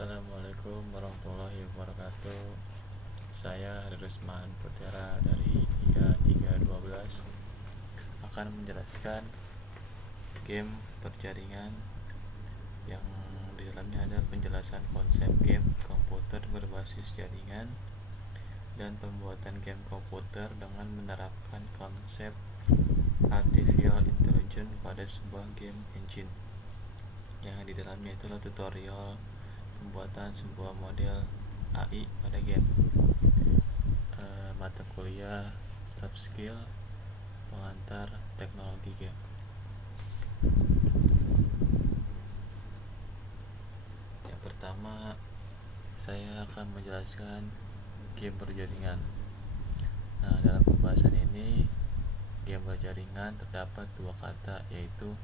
Assalamualaikum warahmatullahi wabarakatuh. Saya Rusman Putera dari 3312 akan menjelaskan game berjaringan yang di dalamnya ada penjelasan konsep game komputer berbasis jaringan dan pembuatan game komputer dengan menerapkan konsep artificial intelligence pada sebuah game engine. Yang di dalamnya itulah tutorial pembuatan sebuah model AI pada game, mata kuliah soft skill pengantar teknologi game. Yang pertama, saya akan menjelaskan game berjaringan. Nah, dalam pembahasan ini game berjaringan terdapat dua kata, yaitu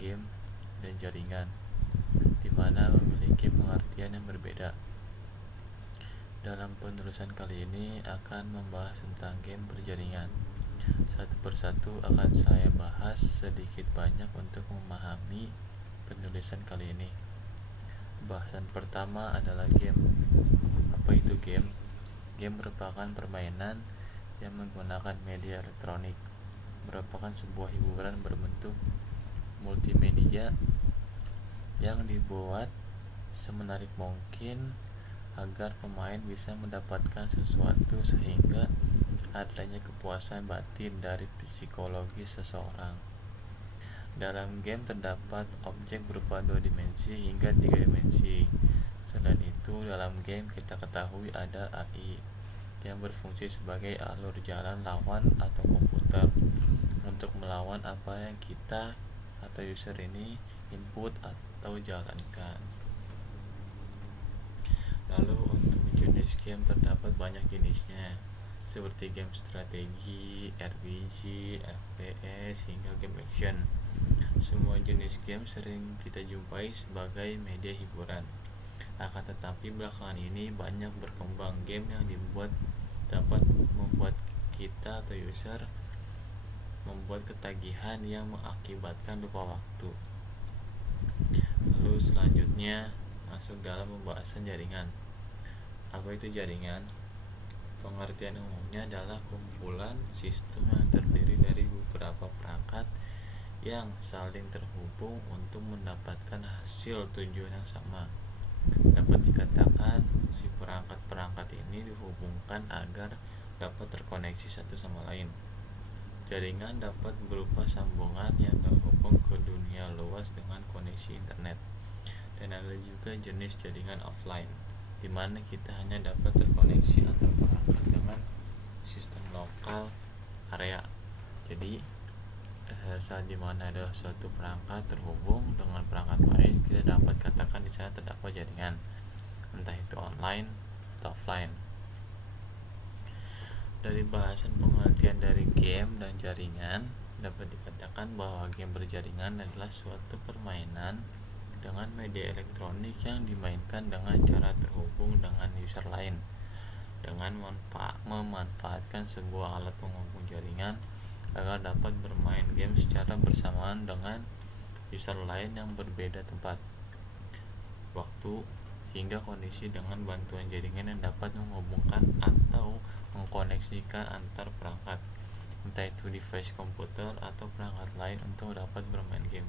game dan jaringan, di mana memiliki pengertian yang berbeda. Dalam penulisan kali ini akan membahas tentang game berjaringan. Satu persatu akan saya bahas sedikit banyak untuk memahami penulisan kali ini. Bahasan pertama adalah game. Apa itu game? Game merupakan permainan yang menggunakan media elektronik. Merupakan sebuah hiburan berbentuk multimedia yang dibuat semenarik mungkin agar pemain bisa mendapatkan sesuatu sehingga adanya kepuasan batin dari psikologi seseorang. Dalam game terdapat objek berupa 2 dimensi hingga 3 dimensi. Selain itu, dalam game kita ketahui ada AI yang berfungsi sebagai alur jalan lawan atau komputer untuk melawan apa yang kita atau user ini input atau jalankan. Lalu untuk jenis game terdapat banyak jenisnya, seperti game strategi, RPG, FPS, hingga game action. Semua jenis game sering kita jumpai sebagai media hiburan. Akan tetapi belakangan ini banyak berkembang game yang dapat membuat kita atau user membuat ketagihan yang mengakibatkan lupa waktu. Lalu selanjutnya masuk dalam pembahasan jaringan. Apa itu jaringan? Pengertian umumnya adalah kumpulan sistem yang terdiri dari beberapa perangkat yang saling terhubung untuk mendapatkan hasil tujuan yang sama. Dapat dikatakan si perangkat-perangkat ini dihubungkan agar dapat terkoneksi satu sama lain. Jaringan dapat berupa sambungan yang terhubung ke dunia luas dengan koneksi internet. Dan ada juga jenis jaringan offline, di mana kita hanya dapat terkoneksi antar perangkat dengan sistem lokal area. Jadi saat dimana ada suatu perangkat terhubung dengan perangkat lain, kita dapat katakan di sana terdapat jaringan, entah itu online atau offline. Dari bahasan pengertian dari game dan jaringan, dapat dikatakan bahwa game berjaringan adalah suatu permainan dengan media elektronik yang dimainkan dengan cara terhubung dengan user lain dengan memanfaatkan sebuah alat penghubung jaringan agar dapat bermain game secara bersamaan dengan user lain yang berbeda tempat, waktu, hingga kondisi dengan bantuan jaringan yang dapat menghubungkan atau mengkoneksikan antar perangkat, entah itu device komputer atau perangkat lain untuk dapat bermain game.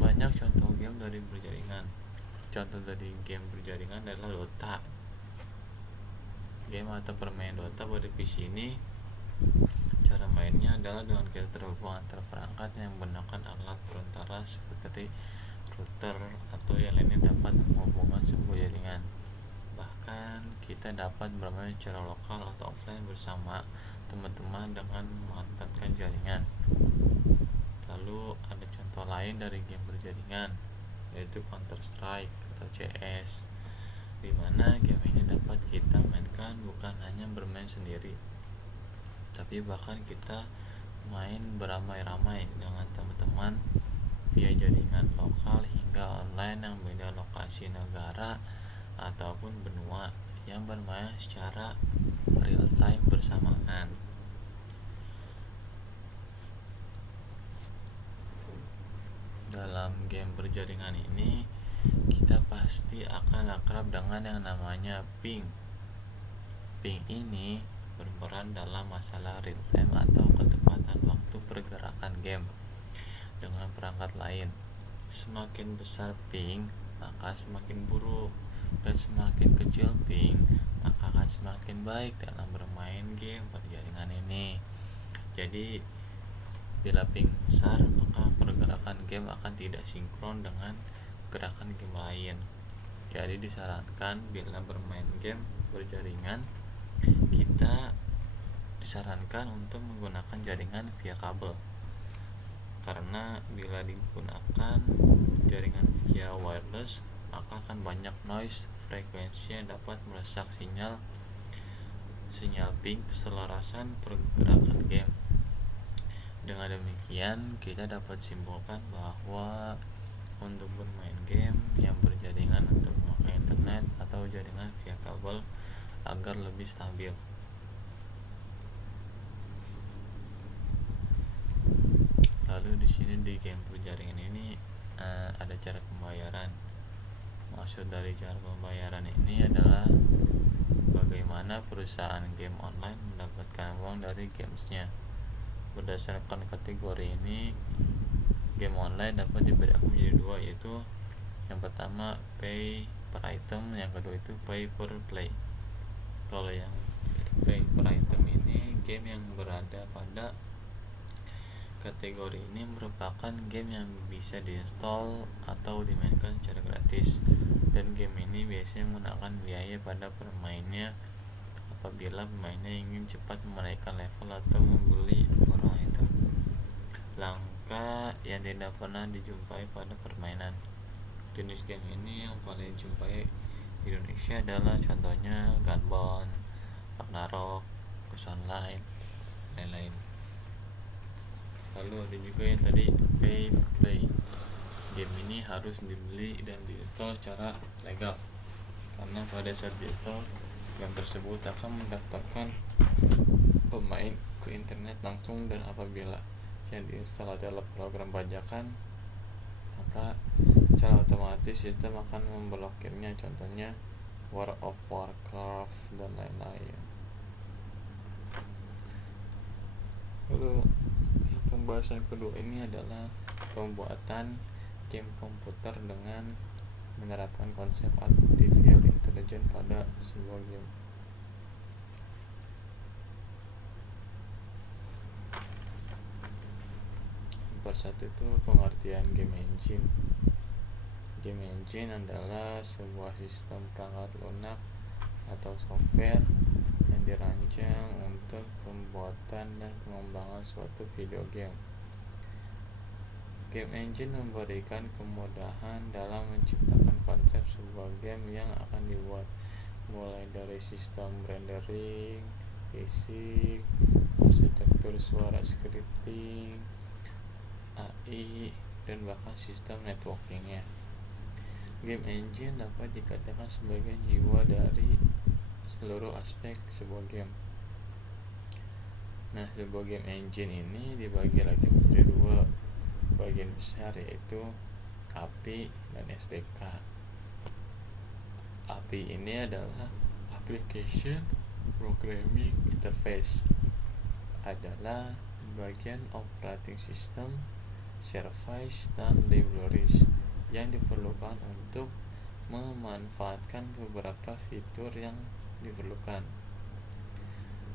Banyak contoh game dari berjaringan. Contoh dari game berjaringan adalah Dota. Game atau permainan Dota pada PC ini, cara mainnya adalah dengan kita terhubung antar perangkat yang menggunakan alat perantara seperti router atau yang lainnya dapat menghubungkan sebuah jaringan. Bahkan kita dapat bermain secara lokal atau offline bersama teman-teman dengan memanfaatkan jaringan. Lalu ada contoh lain dari game berjaringan, yaitu Counter Strike atau CS, di mana game ini dapat kita mainkan bukan hanya bermain sendiri, tapi bahkan kita main beramai-ramai dengan teman-teman via jaringan lokal hingga online yang beda lokasi negara ataupun benua, yang bermain secara real time bersamaan. Dalam game berjaringan ini kita pasti akan akrab dengan yang namanya ping. Ping ini berperan dalam masalah real time atau ketepatan waktu pergerakan game dengan perangkat lain. Semakin besar ping, maka semakin buruk, dan semakin kecil ping, maka akan semakin baik dalam bermain game pada jaringan ini. Jadi bila ping besar, maka pergerakan game akan tidak sinkron dengan gerakan game lain. Jadi disarankan bila bermain game berjaringan, kita disarankan untuk menggunakan jaringan via kabel, karena bila digunakan jaringan via wireless, maka akan banyak noise frekuensi yang dapat merusak sinyal ping keselarasan pergerakan game. Dengan demikian, kita dapat simpulkan bahwa untuk bermain game yang berjaringan untuk memakai internet atau jaringan via kabel agar lebih stabil. Lalu di sini di game berjaringan ini ada cara pembayaran. Maksud dari cara pembayaran ini adalah bagaimana perusahaan game online mendapatkan uang dari gamesnya. Berdasarkan kategori ini, game online dapat dibedakan menjadi dua, yaitu yang pertama pay per item, yang kedua itu pay per play. Kalau yang pay per item ini game yang berada pada kategori ini merupakan game yang bisa diinstal atau dimainkan secara gratis, dan game ini biasanya menggunakan biaya pada pemainnya apabila pemainnya ingin cepat menaikkan level atau membeli beberapa item langka yang tidak pernah dijumpai pada permainan. Jenis game ini yang paling dijumpai di Indonesia adalah contohnya Gunbound, Ragnarok, Ghost Online, lain-lain. Lalu ada juga yang tadi pay play. Game ini harus dibeli dan diinstal secara legal, karena pada saat diinstal, game tersebut akan mendaftarkan pemain ke internet langsung, dan apabila yang diinstal adalah program bajakan, maka secara otomatis sistem akan memblokirnya, contohnya World of Warcraft dan lain-lain. Lalu pembahasan kedua ini adalah pembuatan game komputer dengan menerapkan konsep artificial intelligence pada sebuah game. Persatu itu pengertian game engine. Game engine adalah sebuah sistem perangkat lunak atau software yang dirancang untuk pembuatan dan pengembangan suatu video game. Game engine memberikan kemudahan dalam menciptakan konsep sebuah game yang akan dibuat, mulai dari sistem rendering, fisik, arsitektur suara, scripting, AI, dan bahkan sistem networkingnya. Game engine dapat dikatakan sebagai jiwa dari seluruh aspek sebuah game. Nah, sebuah game engine ini dibagi lagi menjadi dua bagian besar, yaitu API dan SDK. API ini adalah Application Programming Interface, adalah bagian operating system, service, dan libraries yang diperlukan untuk memanfaatkan beberapa fitur yang diperlukan.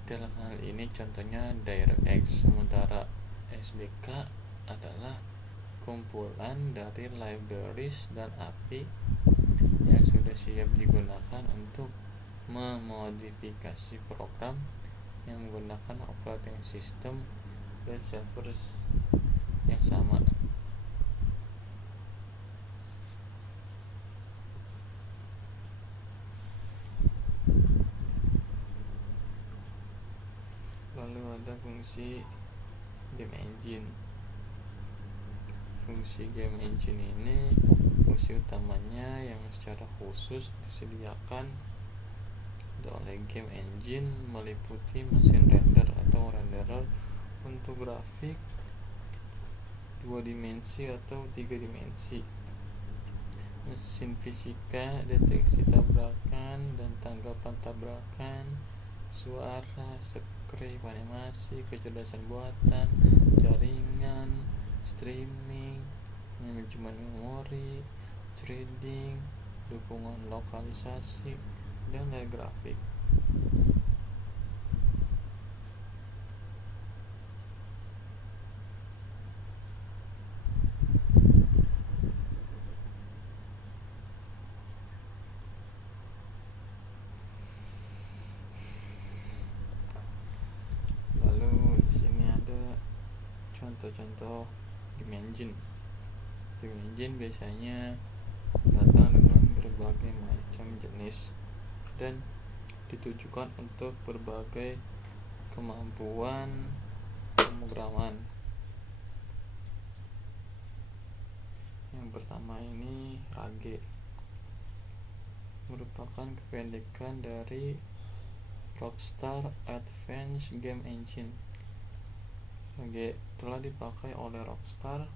Dalam hal ini contohnya DirectX, sementara SDK adalah kumpulan dari libraries dan API yang sudah siap digunakan untuk memodifikasi program yang menggunakan operating system dan servers yang sama. Lalu ada fungsi game engine. Fungsi game engine ini fungsi utamanya yang secara khusus disediakan oleh game engine meliputi mesin render atau renderer untuk grafik 2 dimensi atau 3 dimensi, mesin fisika, deteksi tabrakan dan tanggapan tabrakan, suara, skrip animasi, kecerdasan buatan, jaringan, streaming, manajemen memori, trading, dukungan lokalisasi, dan layar grafik. Lalu di sini ada contoh-contoh game engine. Game engine biasanya datang dengan berbagai macam jenis dan ditujukan untuk berbagai kemampuan pemrograman. Yang pertama ini RAGE, merupakan kependekan dari Rockstar Advanced Game Engine. RAGE telah dipakai oleh Rockstar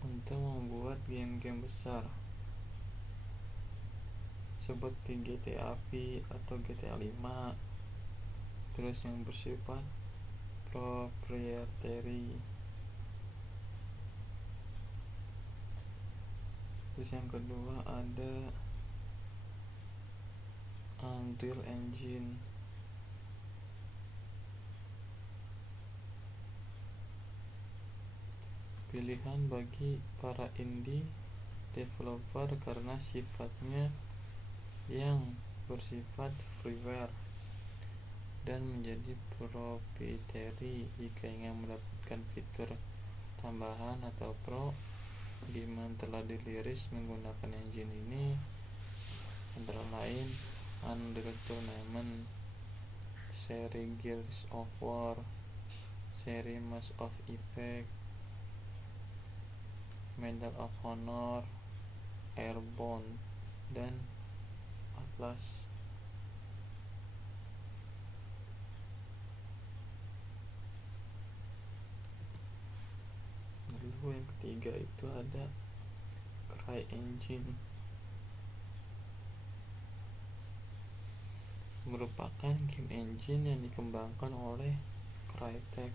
untuk membuat game-game besar seperti GTA V atau GTA 5, terus yang bersifat proprietary. Terus yang kedua ada Unreal Engine, pilihan bagi para indie developer karena sifatnya yang bersifat freeware dan menjadi proprietary. Jika ingin mendapatkan fitur tambahan atau pro, game yang telah dirilis menggunakan engine ini antara lain Unreal Tournament, seri Gears of War, seri Mass Effect, Medal of Honor, Airborne, dan Atlas. Lalu yang ketiga itu ada CryEngine, merupakan game engine yang dikembangkan oleh Crytek.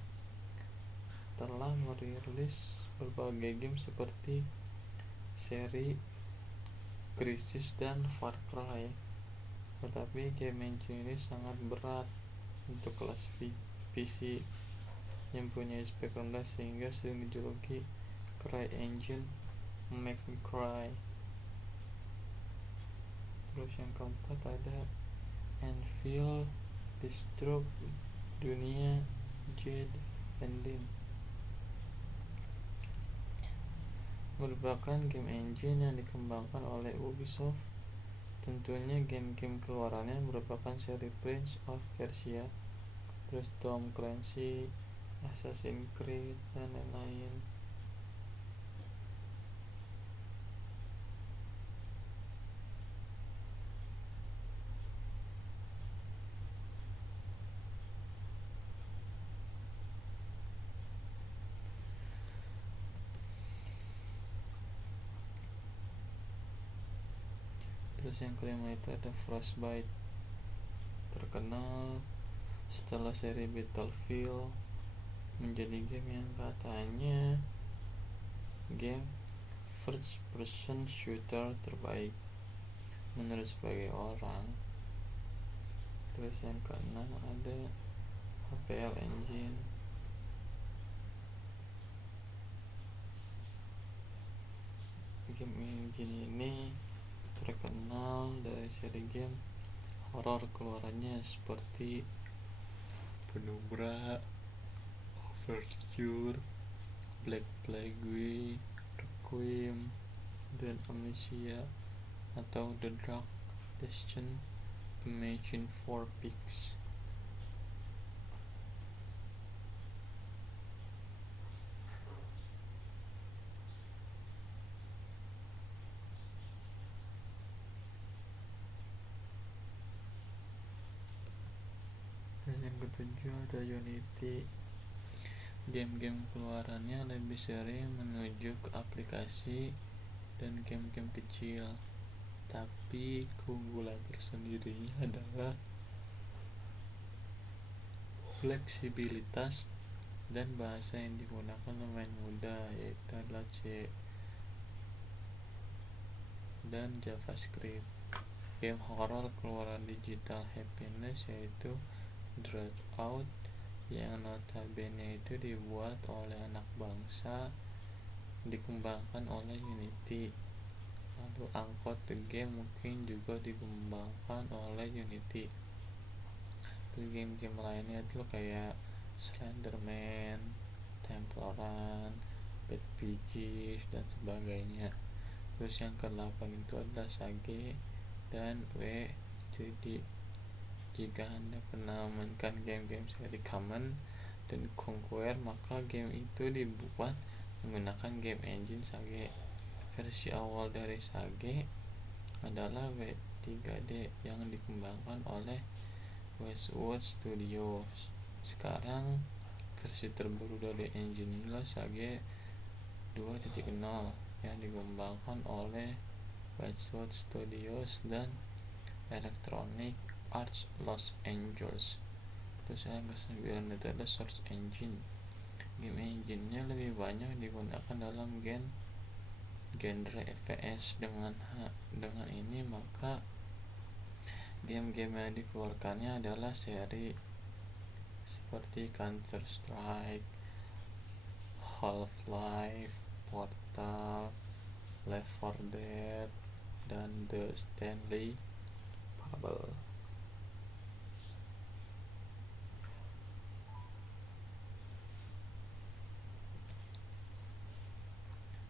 Telah merilis berbagai game seperti seri Crysis dan Far Cry. Tetapi game engine ini sangat berat untuk kelas PC yang punya spek rendah sehingga sering dijuluki CryEngine Make Me Cry. Terus yang keempat ada Anvil Destruct Dunia Jade and Lin, merupakan game engine yang dikembangkan oleh Ubisoft. Tentunya game-game keluarannya merupakan seri Prince of Persia, terus Tom Clancy, Assassin's Creed, dan lain-lain. Terus yang kelima itu ada Frostbite, terkenal setelah seri Battlefield, menjadi game yang katanya game first person shooter terbaik menurut sebagai orang. Terus yang keenam ada HPL Engine, game engine ini terkenal dari seri game horor keluarannya seperti Penumbra, Overture, Black Plague, Requiem, dan Amnesia atau The Dark Descent, Imagine for Pigs. Dan yang ketujuh ada Unity. Game-game keluarannya lebih sering menuju ke aplikasi dan game-game kecil. Tapi keunggulan tersendirinya adalah fleksibilitas dan bahasa yang digunakan lumayan mudah, yaitu adalah C dan JavaScript. Game horor keluaran Digital Happiness yaitu Dropout yang notabene itu dibuat oleh anak bangsa, dikembangkan oleh Unity. Lalu Angkot The Game mungkin juga dikembangkan oleh Unity. Terus game-game lainnya itu kayak Slenderman, Temple Run, Bad Piggies dan sebagainya. Terus yang ke-8 itu adalah Sage dan W3D. Jika Anda pernah memainkan game-game seri Common dan Conquer, maka game itu dibuat menggunakan game engine Sage. Versi awal dari Sage adalah W3D yang dikembangkan oleh Westwood Studios. Sekarang versi terbaru dari engine inilah Sage 2.0 yang dikembangkan oleh Westwood Studios dan Electronic Arts Los Angeles. Terus yang ke-9 itu adalah Source Engine. Game engine-nya lebih banyak digunakan dalam genre FPS. Dengan ini maka game-game yang dikeluarkannya adalah seri seperti Counter Strike, Half-Life, Portal, Left 4 Dead, dan The Stanley Parable.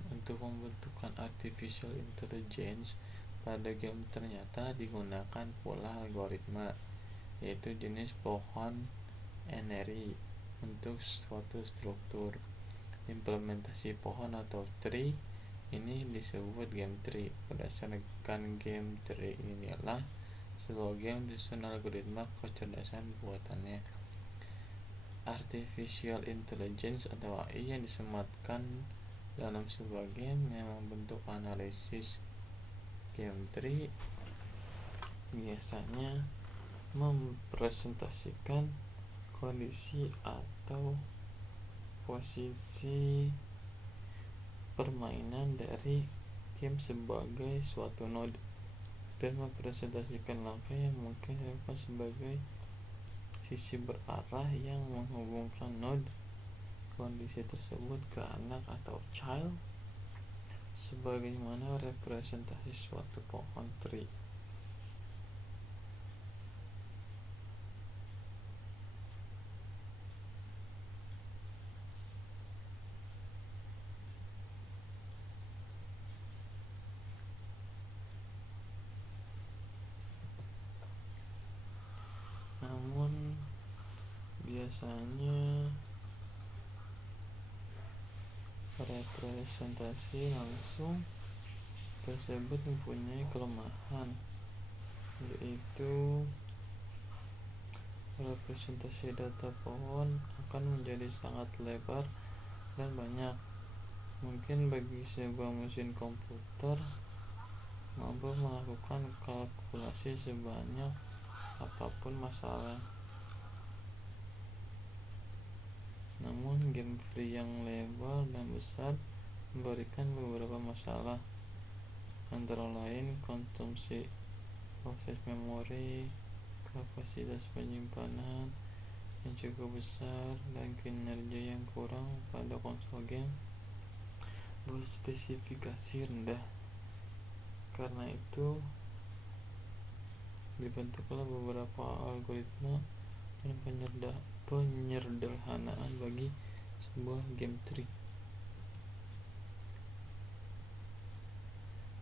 Untuk pembentukan artificial intelligence pada game ternyata digunakan pula algoritma, yaitu jenis pohon NRI untuk suatu struktur. Implementasi pohon atau tree ini disebut game tree. Berdasarkan game tree inilah sebuah game disusun algoritma kecerdasan buatannya. Artificial intelligence atau AI yang disematkan dalam sebuah game yang membentuk analisis game tree biasanya mempresentasikan kondisi atau posisi permainan dari game sebagai suatu node dan mempresentasikan langkah yang mungkin dilakukan sebagai sisi berarah yang menghubungkan node kondisi tersebut ke anak atau child, sebagaimana representasi suatu pohon tree. Namun biasanya representasi langsung tersebut mempunyai kelemahan, yaitu representasi data pohon akan menjadi sangat lebar dan banyak. Mungkin bagi sebuah mesin komputer mampu melakukan kalkulasi sebanyak apapun masalah. Namun game free yang lebar dan besar memberikan beberapa masalah, antara lain konsumsi proses memori, kapasitas penyimpanan yang cukup besar, dan kinerja yang kurang pada konsol game berspesifikasi rendah. Karena itu dibentuklah beberapa algoritma dan penyederhanaan bagi sebuah game tree.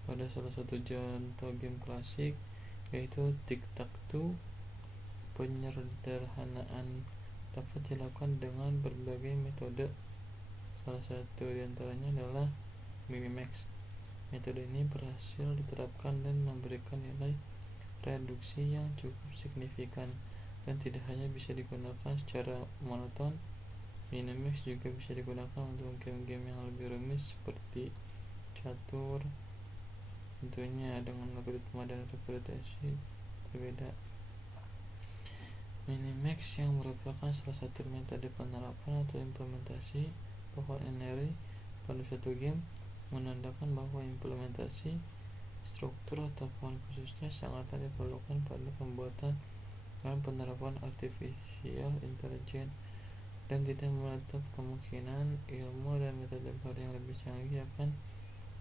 Pada salah satu contoh game klasik yaitu Tic-Tac-Toe, penyederhanaan dapat dilakukan dengan berbagai metode. Salah satu diantaranya adalah Minimax. Metode ini berhasil diterapkan dan memberikan nilai reduksi yang cukup signifikan, dan tidak hanya bisa digunakan secara monoton. Minimax juga bisa digunakan untuk game-game yang lebih rumit seperti catur, tentunya dengan algoritma dan interpretasi berbeda. Minimax yang merupakan salah satu metode penerapan atau implementasi pohon energi pada suatu game menandakan bahwa implementasi struktur atau pohon khususnya sangatlah diperlukan pada pembuatan dan penerapan artificial intelligence, dan tidak menutup kemungkinan ilmu dan metode baru yang lebih canggih akan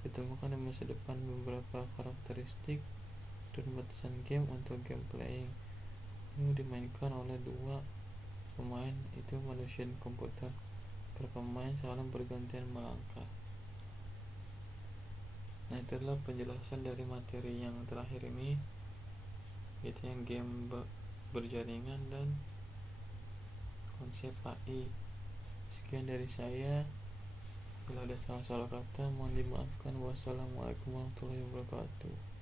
ditemukan di masa depan. Beberapa karakteristik dan batasan game untuk game playing itu dimainkan oleh dua pemain, itu manusia dan komputer. Per pemain saling bergantian melangkah. Nah, itu adalah penjelasan dari materi yang terakhir ini, yaitu yang game berjaringan dan konsep AI. Sekian dari saya. Bila ada salah-salah kata mohon dimaafkan. Wassalamualaikum warahmatullahi wabarakatuh.